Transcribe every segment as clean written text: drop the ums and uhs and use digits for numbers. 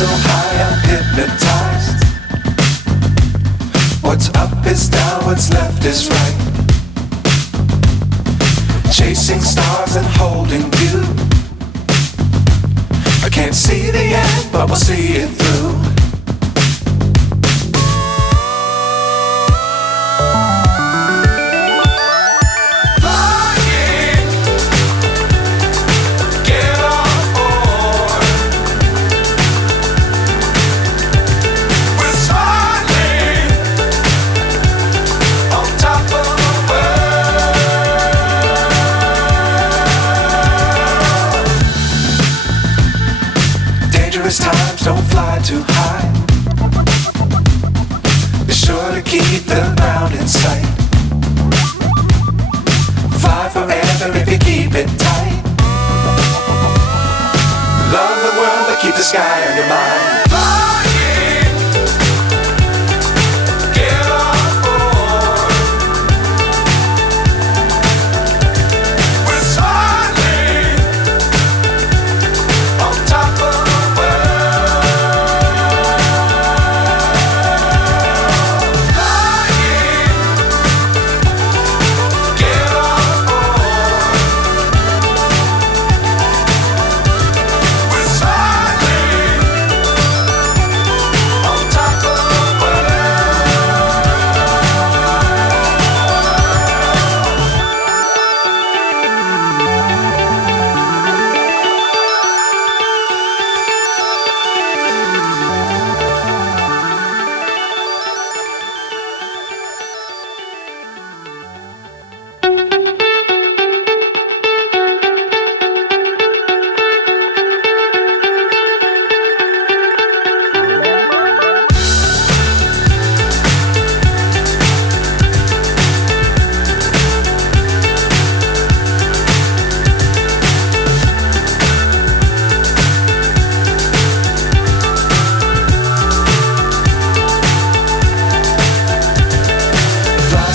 so high I'm hypnotized. What's up is down, what's left is right. Chasing stars and holding you. I can't see the end, but we'll see it through. Times don't fly too high. Be sure to keep the ground in sight. Fly forever if you keep it tight. Love the world but keep the sky on your mind.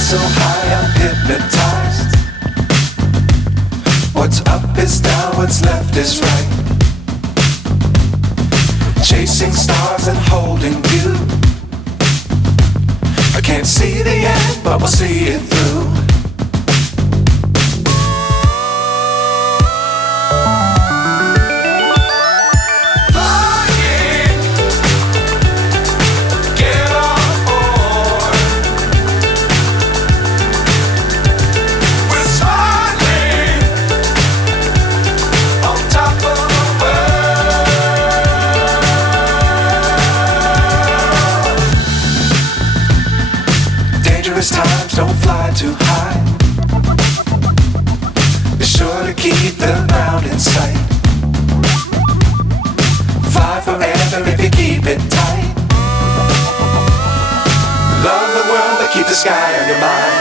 So high I'm hypnotized. What's up is down, what's left is right. Chasing stars and holding you. I can't see the end, but we'll see it through. Times don't fly too high. Be sure to keep the ground in sight. Fly forever if you keep it tight. Love the world but keep the sky on your mind.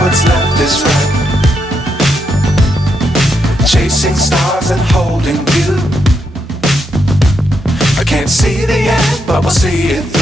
What's left is right. Chasing stars and holding you. I can't see the end, but we'll see it through.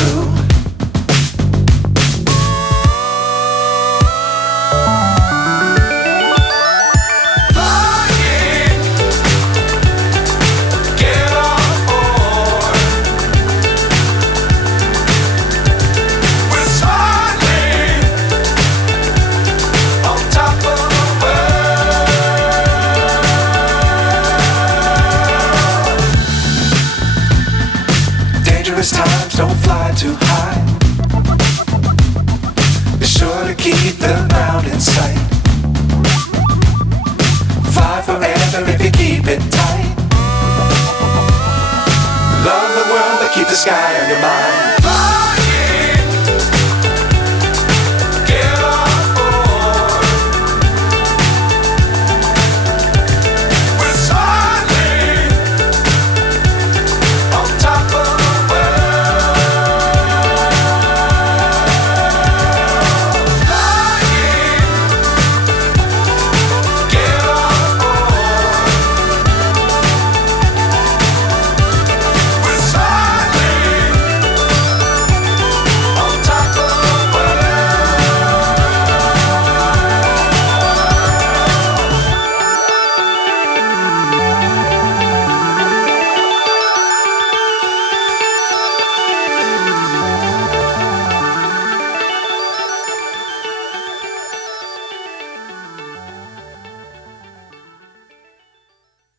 Times don't fly too high. Be sure to keep the ground in sight. Fly forever if you keep it tight. sky on your mind.